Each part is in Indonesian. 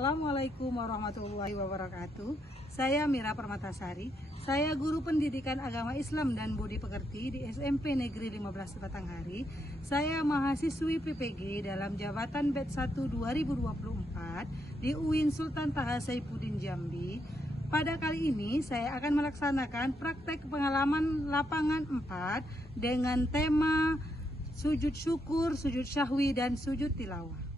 Assalamualaikum warahmatullahi wabarakatuh. Saya Mira Permatasari. Saya guru pendidikan agama Islam dan budi pekerti di SMP Negeri 15 Batanghari. Saya mahasiswi PPG dalam jabatan Batch 1 2024 di UIN Sultan Taha Saifuddin Jambi. Pada kali ini saya akan melaksanakan praktek pengalaman lapangan 4 dengan tema sujud syukur, sujud syahwi, dan sujud tilawah.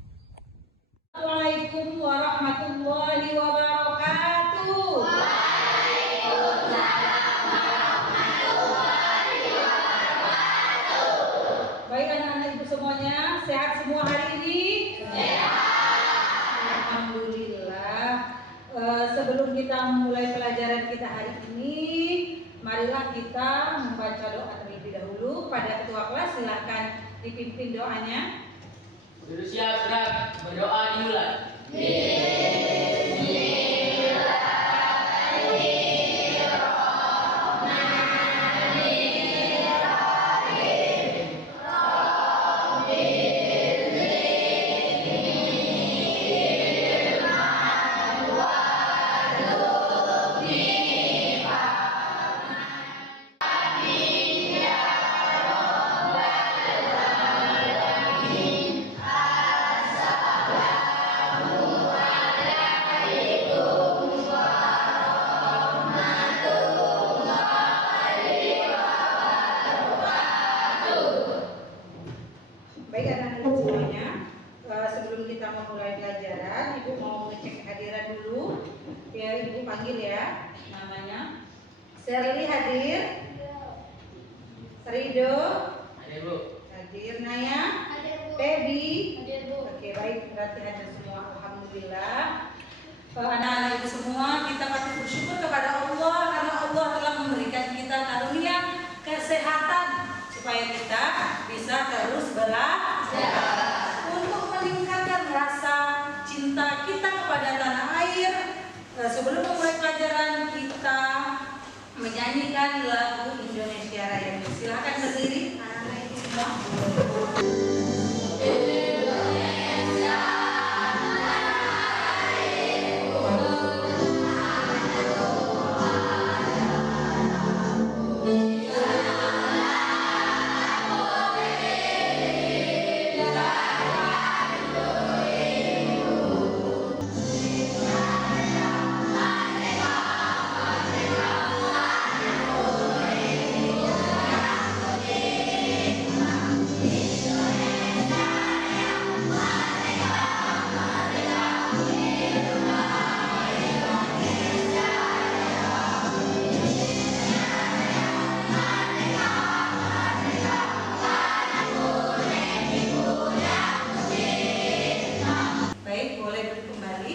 Assalamualaikum warahmatullahi wabarakatuh. Waalaikumsalam warahmatullahi wabarakatuh. Baik anak-anak ibu semuanya, sehat semua hari ini? Sehat. Alhamdulillah. Sebelum kita mulai pelajaran kita hari ini, marilah kita membaca doa terlebih dahulu. Pada ketua kelas silahkan dipimpin doanya. Sudah siap, sudah berdoa dimulai. Baik anak-anak ibu semuanya, sebelum kita memulai pelajaran, ibu mau ngecek kehadiran dulu. Ya, ibu panggil ya namanya. Sherly hadir. Rido Hadir, Bu. hadir. Naya, Hadir, Bu. Baby. Hadir, Bu. Oke, baik, berarti hadir semua. Alhamdulillah. Anak-anak ibu semua, kita patut bersyukur kepada Allah karena Allah telah memberikan kita karunia kesehatan supaya kita bisa terus belajar. Untuk meningkatkan rasa cinta kita kepada tanah air, sebelum memulai pelajaran kita menyanyikan lagu Indonesia Raya. Silahkan berdiri anak-anak ibu semua. Baik, boleh duduk kembali.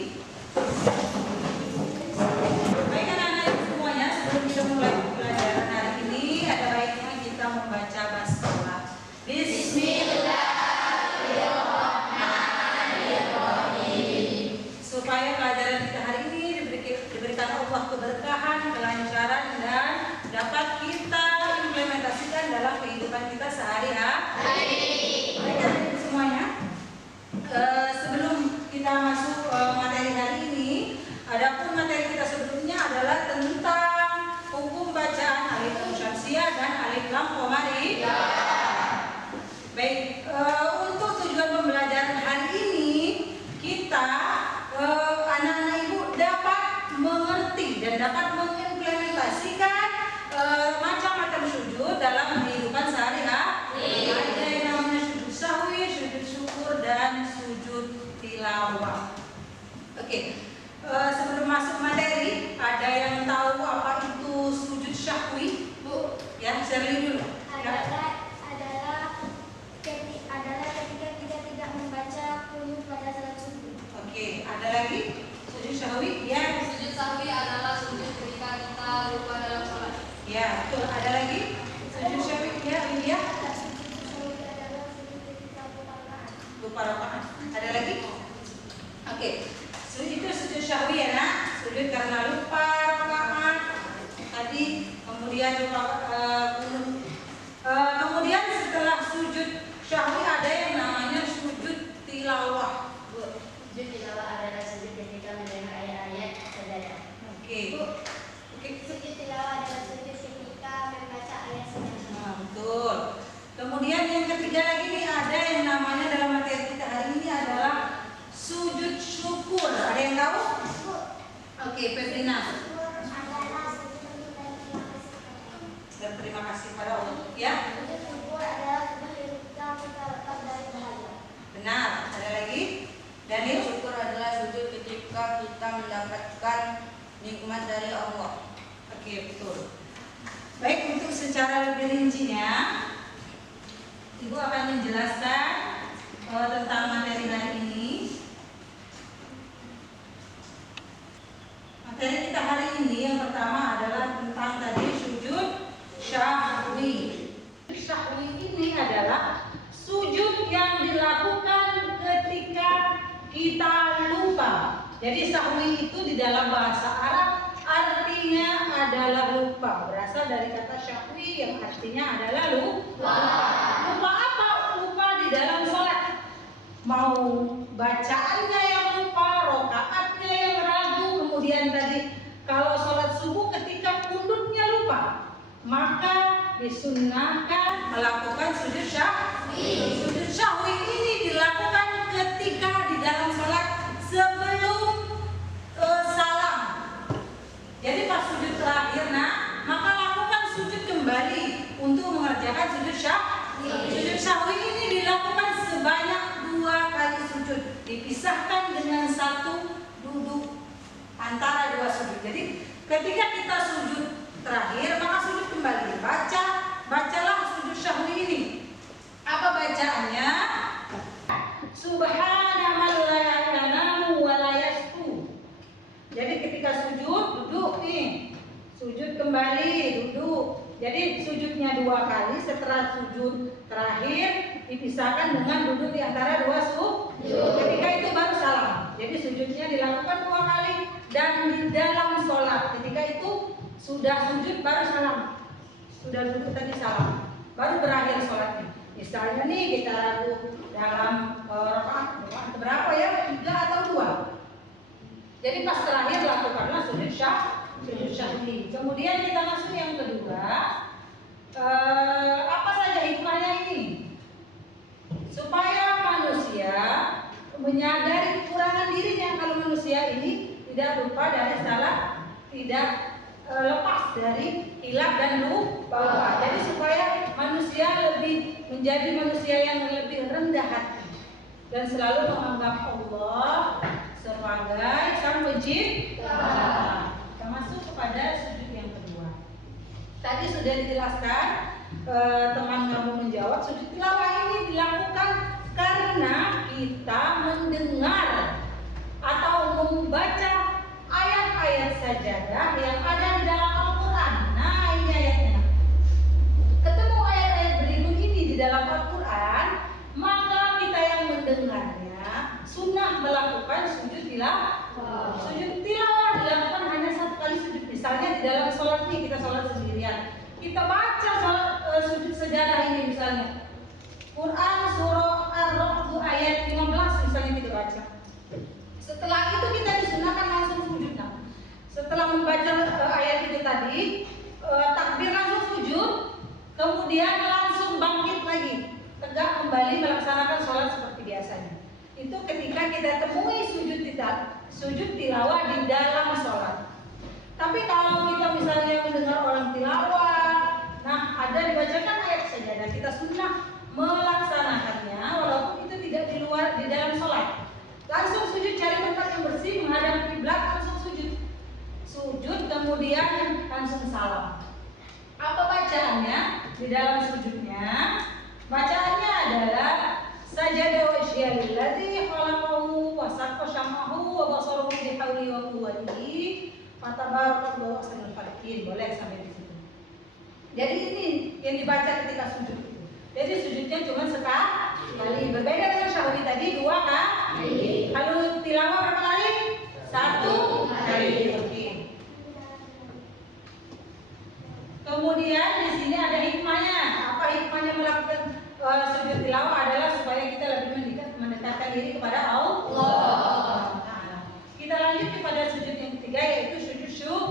Baik anak-anak ibu semuanya, sebelum kita mulai pelajaran hari ini, ada baiknya kita membaca basmalah. Bismillahirrahmanirrahim. Supaya pelajaran kita hari ini diberikan Allah keberkahan, kelancaran, dan dapat kita implementasikan dalam kehidupan kita sehari-hari. Baik anak-anak ibu semuanya. Sebelum kita masuk materi hari ini, adapun materi kita sebelumnya adalah tentang hukum bacaan alif lam syamsiah dan alif lam qamari. Baik, untuk tujuan pembelajaran hari ini kita anak-anak ibu dapat mengerti dan dapat mengimplementasikan macam-macam sujud dalam kehidupan sehari-hari. Ada yang namanya sujud sahwi, sujud syukur, dan sujud tilawah. Oke, sebelum masuk materi, ada yang tahu apa itu sujud syahwi? Bu, ya, Sherly dulu. Adalah ketika kita tidak membaca kunut pada salat sujud. Oke, ada lagi sujud syahwi? Ya, Sujud sahwi adalah sujud ketika kita lupa dalam sholat. ya, betul. Ada lagi sujud syahwi? Ya, Lydia. Sujud sahwi adalah sujud ketika lupa rakaat. Lupa rakaat. Ada lagi? Oke, itu sujud syahwi ya nak. Sujud karena lupa rakaat. Tadi kemudian lupa kunut. Kemudian setelah sujud syahwi ada yang namanya sujud tilawah. Sujud tilawah adalah sujud ketika Oke. Oke. Sujud tilawah adalah sujud ketika membaca ayat sunnah. Nah, betul. Kemudian yang ketiga lagi nih ada yang namanya dalam materi kita hari ini adalah sujud syukur. Ada yang tahu? Oke, Petrina. Adalah sujud untuk Berterima kasih pada Allah. Ya, sujud syukur adalah sujud ketika kita lepas dari bahaya. benar. Ada lagi? Daniel? Syukur adalah sujud ketika kita mendapatkan nikmat dari Allah. Oke, betul. Baik, untuk secara lebih rincinya, Ibu akan menjelaskan tentang materi hari ini. Materi kita hari ini yang pertama adalah tentang tadi sujud syahwi. Syahwi ini adalah sujud yang dilakukan ketika kita lupa. Jadi sahwi itu di dalam bahasa Arab artinya adalah lupa. Berasal dari kata syahwi yang artinya adalah lupa. Lupa apa? Lupa di dalam sholat. Mau bacaannya yang lupa, rokaatnya yang ragu, kemudian tadi kalau sholat subuh ketika kunduknya lupa, maka disunnahkan melakukan sujud syahwi. Sujud syahwi ini dilakukan ketika di dalam sholat sebelum salam. Jadi pas sujud terakhir, maka lakukan sujud kembali untuk mengerjakan sujud syahwi. Sujud syahwi ini dilakukan sebanyak 2 kali sujud, dipisahkan dengan 1 duduk antara 2 sujud. Jadi ketika kita sujud terakhir, maka sujud kembali. Bacalah sujud syahwi ini. Apa bacaannya? Subhana man la yanamu wa la yasku. Jadi ketika sujud, duduk nih. Sujud kembali, duduk. Jadi sujudnya 2 kali, setelah sujud terakhir dipisahkan dengan duduk di antara 2 sujud. Ketika itu baru salam. Jadi sujudnya dilakukan 2 kali dan di dalam sholat. Ketika itu sudah sujud baru salam. Sudah duduk tadi salam. Baru berakhir sholatnya. Misalnya nih kita ragu dalam rakaat berapa ya? 3 atau 2. Jadi pas terakhir lakukanlah sujud syahwi. Kemudian kita masuk yang kedua. Apa saja hikmahnya ini? Supaya manusia menyadari kekurangan dirinya. Kalau manusia ini tidak lupa dari salah, tidak lepas dari hilaf dan lupa. Jadi supaya manusia lebih menjadi manusia yang lebih rendah hati dan selalu menganggap Allah sebagai Sang Pencipta. Kita masuk kepada sujud yang kedua. Tadi sudah dijelaskan, teman kamu menjawab, sujud tilawah ini dilakukan karena kita mendengar atau membaca ayat-ayat sajadah yang ada di dalam Al-Quran. Nah, ini ayatnya. Ketemu ayat-ayat berikut ini di dalam Al-Quran, maka kita yang mendengarnya sunnah melakukan sujud tilawah. Sujud tilawah dilakukan hanya 1 kali sujud. Misalnya di dalam sholat nih, kita sholat sendirian, kita baca sujud sejadah ini misalnya Quran surah Ar-Ra'd ayat 15 misalnya kita baca. Setelah itu kita disunahkan langsung sujud. Setelah membaca ayat itu tadi, takbir langsung sujud, kemudian langsung bangkit lagi, tegak kembali melaksanakan sholat seperti biasanya. Itu ketika kita temui sujud tilawah di dalam sholat. Tapi kalau kita misalnya mendengar orang tilawah, ada dibacakan ayat saja dan kita sunnah melaksanakannya walaupun itu tidak di dalam sholat. Langsung sujud, cari tempat yang bersih, menghadap kiblat, langsung sujud. Sujud kemudian langsung salam. Apa bacaannya di dalam sujudnya? Bacaannya adalah sajada wajhiya lillazi khalaqahu wa saqqa syam'ahu wa basarahu bi hauli wa quwwatihi fatabarakallahu ahsanul khaliqin. Boleh sampai di situ. Jadi ini yang dibaca ketika sujud itu. Jadi sujudnya cuma sekali. Berbeda dengan syahwi tadi 2 kali. Kalau tilawah berapa kali? 1 kali. Oke. Kemudian di sini ada hikmahnya. Apa hikmahnya melakukan sujud tilawah adalah supaya kita lebih mendekatkan diri kepada Allah. Nah, kita lanjut kepada sujud yang ketiga yaitu sujud syukur.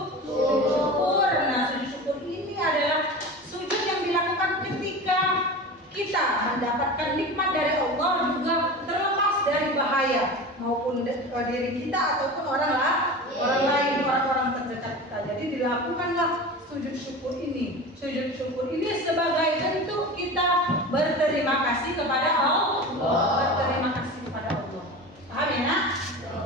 maupun diri kita ataupun orang lain, orang-orang terdekat kita. Jadi dilakukanlah sujud syukur ini. Sujud syukur ini sebagai bentuk kita berterima kasih kepada Allah. Berterima kasih kepada Allah. Paham ya, Nak?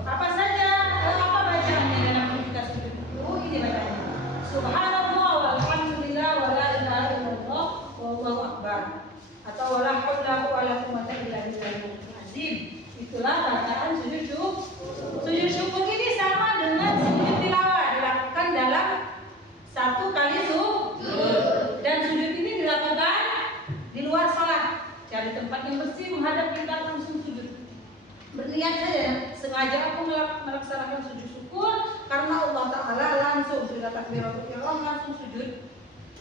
Apa saja, apa bacaannya dalam kita sujud itu? Ini bacaannya. Subhanallah walhamdulillah wala ilaha illallah wallahu akbar. Atau wala haula wala quwwata illa billahil azim. Itulah bacaan sujud syukur. Sujud syukur ini sama dengan sujud tilawah, dilakukan dalam satu kali sujud. Dan sujud ini dilakukan di luar salat, cari tempat yang bersih, menghadap kiblat langsung sujud. Berniat saja, sengaja aku melaksanakan sujud syukur karena Allah Ta'ala, langsung sudah takbiratul ihram, langsung sujud,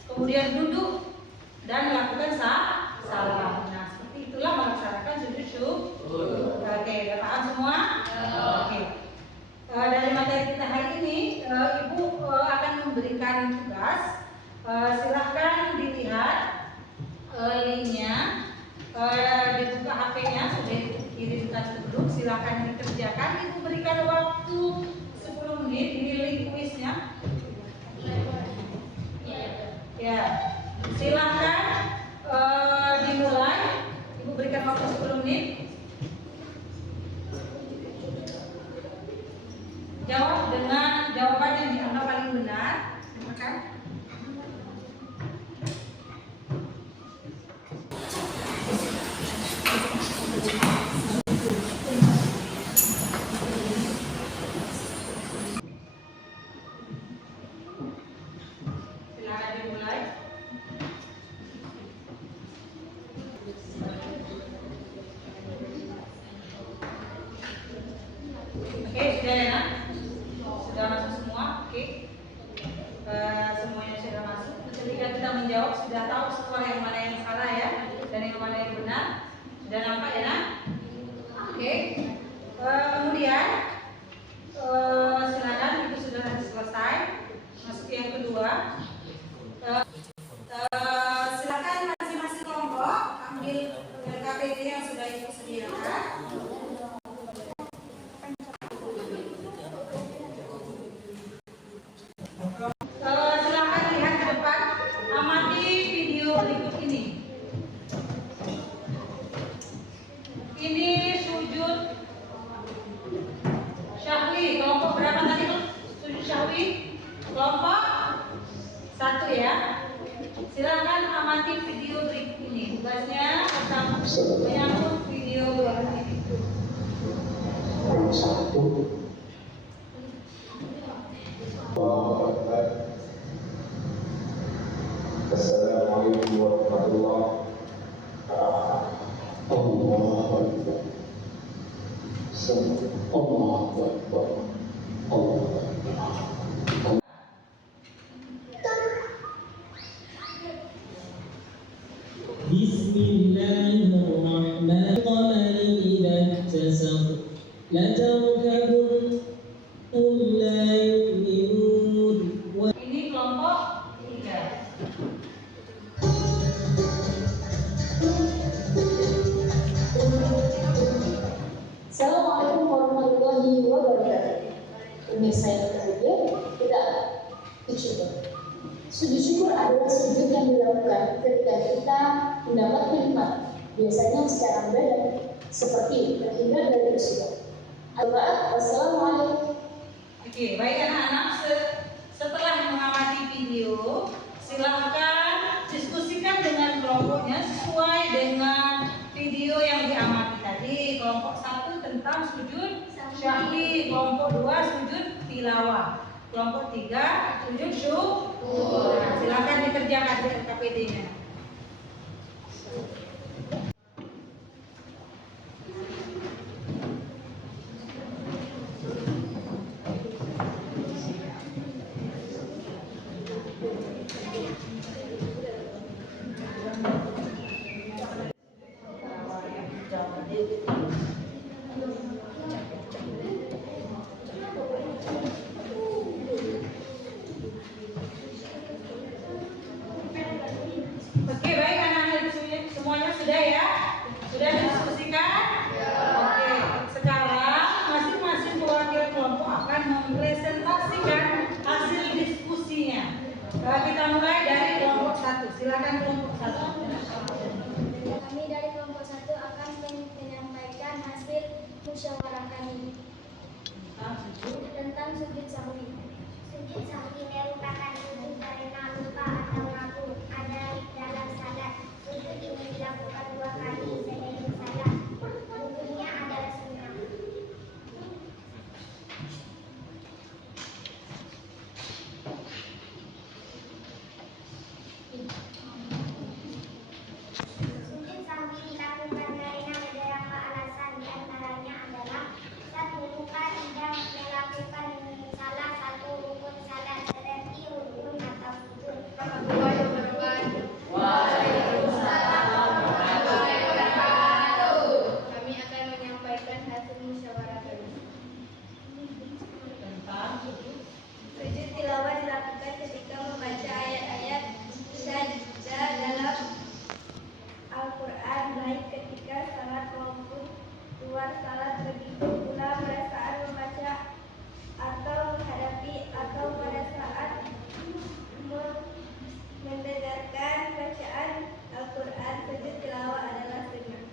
kemudian duduk dan melakukan salam. Nah, seperti itulah melaksanakan sujud syukur. Oke, udah paham semua? Oke. Dari materi kita hari ini, Ibu akan memberikan tugas. Silahkan dilihat linknya, dibuka HP-nya, sudah dikirimkan sebelum. Silahkan dikerjakan. Ibu berikan waktu 10 menit. Ini link kuisnya. Ya, silahkan dimulai. Ibu berikan waktu 10 menit. Jawab dengan jawaban yang dianggap paling benar. Silakan. Silakan dimulai. Oke, sudah ya, Nak? Sudah masuk semua? Oke. Semuanya sudah masuk. Ketika kita menjawab sudah tahu skor yang mana yang salah ya, dan yang mana yang benar. Sudah nampak ya, Nak? Oke. Kemudian silakan, itu sudah selesai. Masuk yang kedua. Silakan masing-masing kelompok ambil KPD yang sudah Ibu sediakan. Silakan lihat ke depan, amati video berikut ini. Ini sujud syahwi. Kelompok berapa tadi, Bu? Sujud syahwi kelompok 1 ya. Silakan amati video berikut ini. Tugasnya tentang menyambut video berikut ini. Assalamualaikum warahmatullahi wabarakatuh. Allahu Akbar. Allahu Akbar. Allahu Akbar. Bismillahirrahmanirrahim. Idza tasaq la tarkabun la yu'minun. Ini kelompok 3. Assalamualaikum warahmatullahi wabarakatuh. Pemirsa yang berbahagia, kita bersyukur. Sujud syukur adalah sujud yang dilakukan ketika kita mendapat nikmat, biasanya secara mendadak, seperti terhindar dari musibah. Wassalamualaikum. Oke, baik anak-anak, setelah mengamati video, silakan diskusikan dengan kelompoknya sesuai dengan video yang diamati tadi. Kelompok 1 tentang sujud syahwi, kelompok 2 sujud tilawah, kelompok 3 sujud syukur. Nah, silakan dikerjakan di KPD-nya. Oke, baik anak-anak semuanya hasil musyawarah kami tentang sujud sahwi. Sujud sahwi merupakan sujud karena lupa atau mabuk ada dalam salat. Sujud ini dilakukan 2 kali sebelum salat. Hukumnya adalah sunnah. Sujud sahwi dilakukan karena beberapa alasan, di antaranya adalah 1. Lupa tidak melakukan salah satu rukun salat seperti rukun atau sujud. Kami akan menyampaikan hasil musyawarah kami. Sujud tilawah dilakukan ketika membaca ayat-ayat saja dalam Al-Quran, baik ketika salat maupun luar salat. Begitu pula pada saat membaca atau menghadapi atau pada saat mendengarkan bacaan Al-Quran. Sujud tilawah adalah sunnah.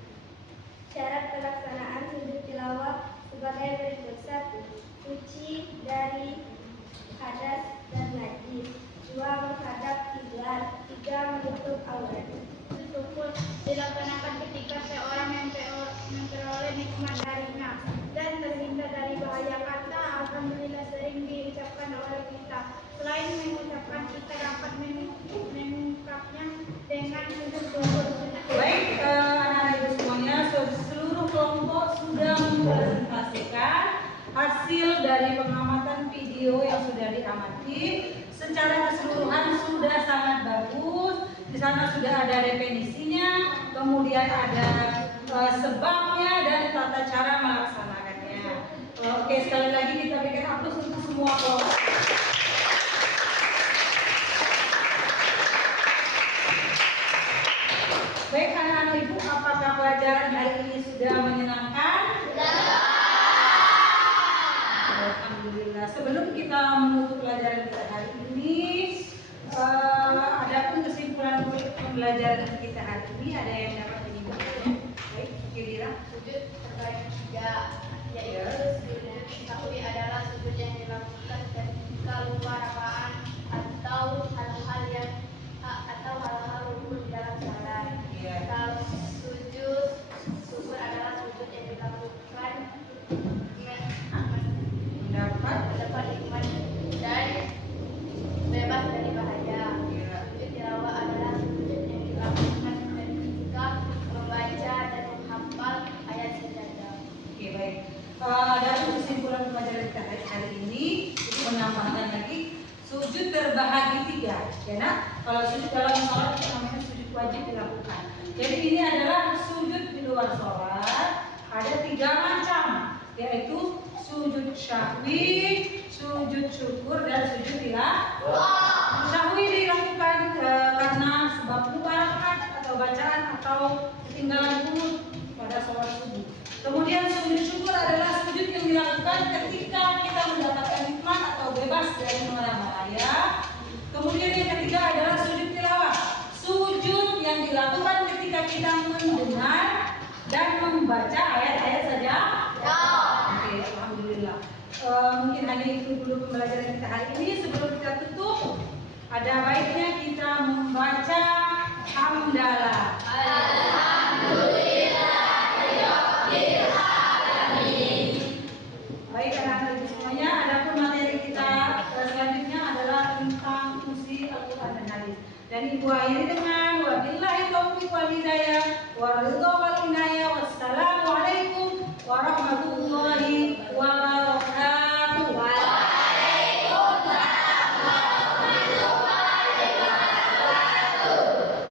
Syarat pelaksanaan sujud tilawah sebagai berikut: 1. Suci dari hadas dan najis. 2. Menghadap kiblat. 3. Menutup aurat. Sujud dilaksanakan ketika seorang memperoleh nikmat darinya dan terhindar dari bahaya. Kata alhamdulillah sering diucapkan oleh kita. Selain mengucapkan, kita dapat mengungkapnya dengan sujud syukur. Baik, anak-anak ibu semuanya, seluruh kelompok sudah mempresentasikan hasil dari pengamatan video yang sudah diamati. Secara keseluruhan sudah sangat bagus. Di sana sudah ada definisinya, kemudian ada sebabnya dan tata cara melaksanakannya. Oke, sekali lagi kita berikan aplaus untuk semua kelompok. Baik anak-anak ibu, apakah pelajaran hari ini sudah menyenangkan? Alhamdulillah. Sebelum kita menutup pelajaran kita hari ini, adapun kesimpulan pembelajaran kita hari ini, ada yang dapat menyimpulkannya? Baik, kira-kira. Sujud terbagi 3, yaitu sunnah sahwi adalah sujud yang dilakukan ketika lupa rakaat atau hal-hal rukun dalam salat. Kalau sujud syukur adalah sujud yang dilakukan mendapat nikmat dan bebas dari bahaya. Sujud tilawah adalah sujud yang dilakukan ketika membaca dan menghafal ayat sajadah. Oke, baik. Dari kesimpulan pelajaran kita hari ini, itu menambahkan lagi sujud terbahagi 3. Ya, nak? Kalau sujud dalam sholat itu namanya sujud wajib dilakukan. Jadi ini adalah sujud di luar sholat. Ada 3 macam, yaitu sujud syahwi, sujud syukur, dan sujud tilawah. Syahwi dilakukan karena sebab lupa rakaat atau bacaan atau ketinggalan qunut pada sholat subuh. Kemudian sujud syukur adalah sujud yang dilakukan ketika kita mendapatkan nikmat atau bebas dari mara bahaya. Kemudian yang ketiga adalah sujud tilawah, sujud yang dilakukan ketika kita mendengar dan membaca ayat-ayat saja. Oke, alhamdulillah. Mungkin hanya itu dulu pembelajaran kita hari ini. Sebelum kita tutup, ada baiknya kita membaca hamdalah. Baik anak-anak ibu semuanya, adapun materi kita selanjutnya adalah tentang fungsi Al-Quran dan hadis. Dan ibu akhiri dengan wabillahi taufiq wal hidayah wa ridha wal inayah. Wassalamualaikum warahmatullahi